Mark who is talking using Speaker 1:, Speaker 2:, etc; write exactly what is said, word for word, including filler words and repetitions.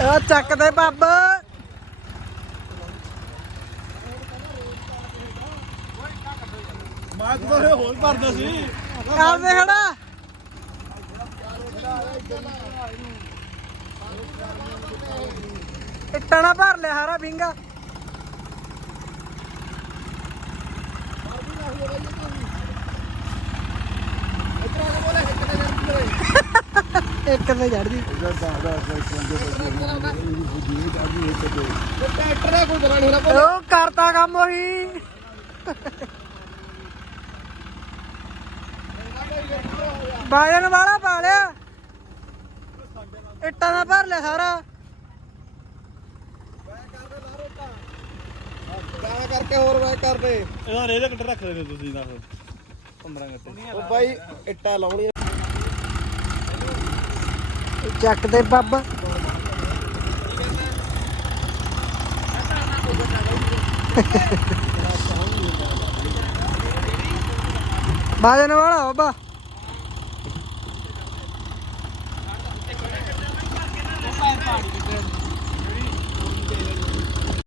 Speaker 1: ਉਹ ਚੱਕ ਦੇ ਬੱਬ
Speaker 2: ਮਾਤ ਬਾਰੇ ਹੋਰ ਭਰਦਾ ਸੀ
Speaker 1: ਕਰਦੇ ਖੜਾ ਇੱਟਾਂ ਨਾਲ ਭਰ ਲਿਆ ਸਾਰਾ ਵਿੰਗਾ ਇੱਕ ਤੇ ਚੜਦੀ
Speaker 2: ਟਰੈਕਟਰ ਦਾ ਕੋਈ ਪਤਾ ਨਹੀਂ
Speaker 1: ਉਹ ਕਰਤਾ ਕੰਮ ਉਹੀ ਬਾਜਨ ਵਾਲਾ ਪਾ ਲਿਆ ਇੱਟਾਂ ਨਾਲ ਭਰ ਲਿਆ ਸਾਰਾ
Speaker 2: ਗਾਣਾ ਕਰਕੇ ਹੋਰ ਵੈ ਕਰਦੇ ਇਹਦਾ ਰੇਹ ਦਾ ਕੱਟ ਰੱਖ ਲੈਣੇ ਤੁਸੀਂ ਨਾ ਪੰਦਰਾਂ ਘੰਟੇ ਉਹ ਬਾਈ ਇੱਟਾਂ ਲਾਉਣੀਆਂ
Speaker 1: ਚੱਕ ਦੇ ਬੱਬ ਬਾਜਨ ਵਾਲਾ ਬਾਬਾ